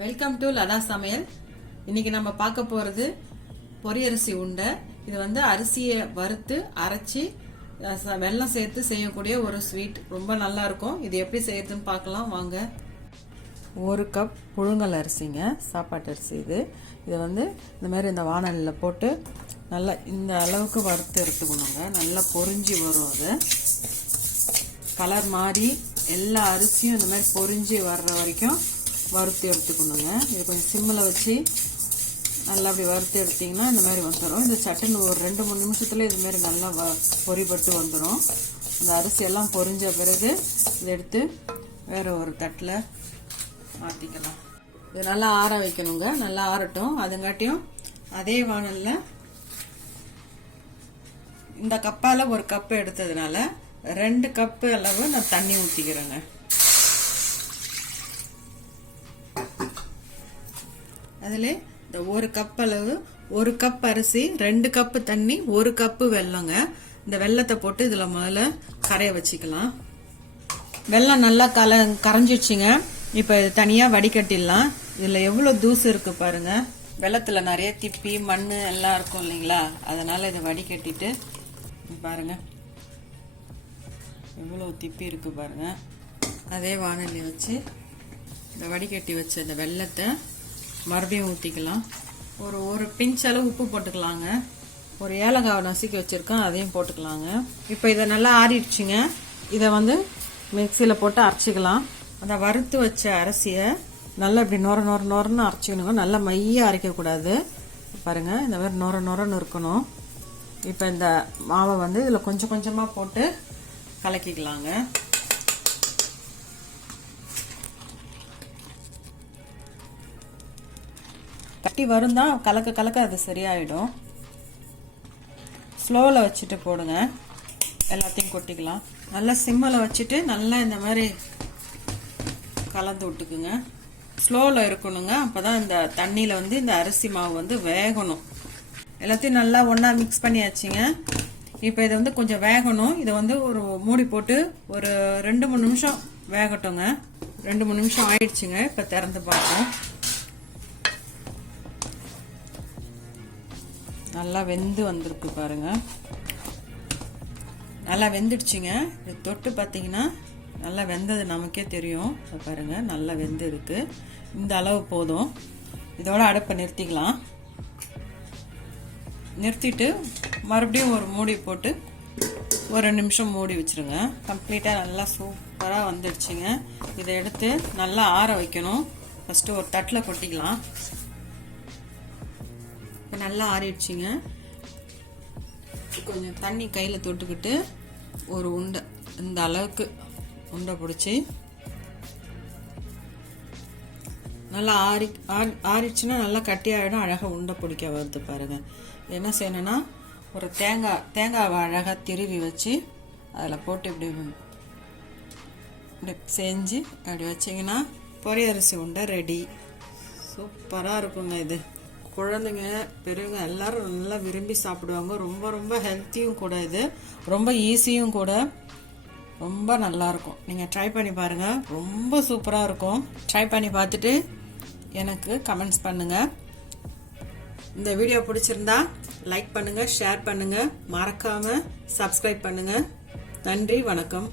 Welcome to Latha'S Samayal. இன்னைக்கு நம்ம பார்க்க போறது பொரி அரிசி உருண்டை. இது வந்து அரிசியை வறுத்து அரைச்சி வெல்லம் சேர்த்து செய்யக்கூடிய ஒரு ஸ்வீட். ரொம்ப நல்லா இருக்கும். இது எப்படி செய்யறதுன்னு பார்க்கலாம் வாங்க. 1 கப் புழுங்கல் அரிசிங்க, சாப்பாட்டு அரிசி இது. இதை வந்து இந்த மாதிரி இந்த வாணலில் போட்டு நல்லா இந்த அளவுக்கு வறுத்து எடுத்துக்கணுங்க. நல்லா பொரிஞ்சு வரும். அது கலர் மாறி எல்லா அரிசியும் இந்த மாதிரி பொரிஞ்சு வர்ற வரைக்கும் வறுத்து எடுத்துக்கணுங்க. இது கொஞ்சம் சிம்மில் வச்சு நல்லா அப்படி வறுத்து எடுத்திங்கன்னா இந்த மாதிரி வந்துடும். இந்த சட்டுன்னு ஒரு 2-3 நிமிஷத்துல இது மாதிரி நல்லா பொரிபட்டு வந்துடும். அந்த அரிசியெல்லாம் பொரிஞ்ச பிறகு இதை எடுத்து வேற ஒரு தட்டில் மாற்றிக்கலாம். இது நல்லா ஆற வைக்கணுங்க. நல்லா ஆறட்டும். அதுங்காட்டியும் அதே வாணல்ல இந்த கப்பால் 1 கப்பு எடுத்ததுனால 2 கப்பு அளவு நான் தண்ணி ஊற்றிக்கிறேங்க. அதில் இந்த 1 கப் அளவு 1 கப் அரிசி 2 கப்பு தண்ணி 1 கப்பு வெல்லங்க. இந்த வெல்லத்தை போட்டு இதில் முதல்ல கரைய வச்சுக்கலாம். வெல்லம் நல்லா கரைஞ்சிடுச்சுங்க. இப்போ இது தனியாக வடிகட்டிடலாம். இதில் எவ்வளோ தூசு இருக்கு பாருங்க. வெல்லத்தில் நிறைய திப்பி மண் எல்லாம் இருக்கும் இல்லைங்களா, அதனால இதை வடிகட்டிட்டு பாருங்க எவ்வளோ திப்பி இருக்கு பாருங்க. அதே வாணலி வச்சு இந்த வடிகட்டி வச்ச இந்த வெல்லத்தை மறுபடியும் ஊற்றிக்கலாம். ஒரு பிஞ்ச் அளவு உப்பு போட்டுக்கலாங்க. ஒரு ஏலக்காவை நசுக்கி வச்சுருக்கேன், அதையும் போட்டுக்கலாங்க. இப்போ இதை நல்லா ஆறிடுச்சுங்க. இதை வந்து மிக்சியில் போட்டு அரைச்சிக்கலாம். அந்த வறுத்து வச்ச அரிசியை நல்லா இப்படி நொரன்னு அரைச்சிக்கணுங்க. நல்லா மையாக அரைக்கக்கூடாது. பாருங்கள் இந்த மாதிரி நொரன்னு இருக்கணும். இப்போ இந்த மாவை வந்து இதில் கொஞ்சம் கொஞ்சமாக போட்டு கலக்கிக்கலாங்க. கட்டி வருந்தா கலக்க அது சரியாயிடும். ஸ்லோவில் வச்சுட்டு போடுங்க. எல்லாத்தையும் கொட்டிக்கலாம். நல்லா சிம்மில் வச்சுட்டு நல்லா இந்த மாதிரி கலந்து விட்டுக்குங்க. ஸ்லோவில் இருக்கணுங்க. அப்போ தான் இந்த தண்ணியில் வந்து இந்த அரிசி மாவு வந்து வேகணும். எல்லாத்தையும் நல்லா ஒன்றா மிக்ஸ் பண்ணியாச்சுங்க. இப்போ இதை வந்து கொஞ்சம் வேகணும். இதை வந்து ஒரு மூடி போட்டு ஒரு 2-3 நிமிஷம் வேகட்டுங்க. 2-3 நிமிஷம் ஆயிடுச்சுங்க. இப்போ திறந்து பார்ப்போம். நல்லா வெந்து வந்திருக்கு பாருங்க. நல்லா வெந்துடுச்சுங்க. இது தொட்டு பார்த்தீங்கன்னா நல்லா வெந்தது நமக்கே தெரியும். பாருங்க நல்லா வெந்து இருக்கு. இந்த அளவு போதும். இதோட அடுப்பை நிறுத்திக்கலாம். நிறுத்திட்டு மறுபடியும் ஒரு மூடி போட்டு ஒரு 2 நிமிஷம் மூடி வச்சிருங்க. கம்ப்ளீட்டாக நல்லா சூப்பராக வந்துடுச்சுங்க. இதை எடுத்து நல்லா ஆற வைக்கணும். ஃபஸ்ட்டு ஒரு தட்டில் கொட்டிக்கலாம். இப்போ நல்லா ஆறிடுச்சுங்க. கொஞ்சம் தண்ணி கையில் தொட்டுக்கிட்டு ஒரு உண்டை இந்த அளவுக்கு உண்டை பிடிச்சி நல்லா ஆறிடுச்சுன்னா நல்லா கட்டி ஆகிடும். அழகாக உண்டை பிடிக்க வருது பாருங்கள். என்ன செய்யணும்னா ஒரு தேங்காவை அழகாக திருவி வச்சு அதில் போட்டு இப்படி செஞ்சு அப்படி வச்சிங்கன்னா பொரி அரிசி உண்டை ரெடி. சூப்பராக இருக்குங்க. இது குழந்தைங்க பெரியவங்க எல்லாரும் நல்லா விரும்பி சாப்பிடுவாங்க. ரொம்ப ரொம்ப ஹெல்த்தியும் கூட. இது ரொம்ப ஈஸியும் கூட. ரொம்ப நல்லாயிருக்கும். நீங்கள் ட்ரை பண்ணி பாருங்கள். ரொம்ப சூப்பராக இருக்கும். ட்ரை பண்ணி பார்த்துட்டு எனக்கு கமெண்ட்ஸ் பண்ணுங்கள். இந்த வீடியோ பிடிச்சிருந்தா லைக் பண்ணுங்கள், ஷேர் பண்ணுங்கள், மறக்காமல் சப்ஸ்கிரைப் பண்ணுங்கள். நன்றி, வணக்கம்.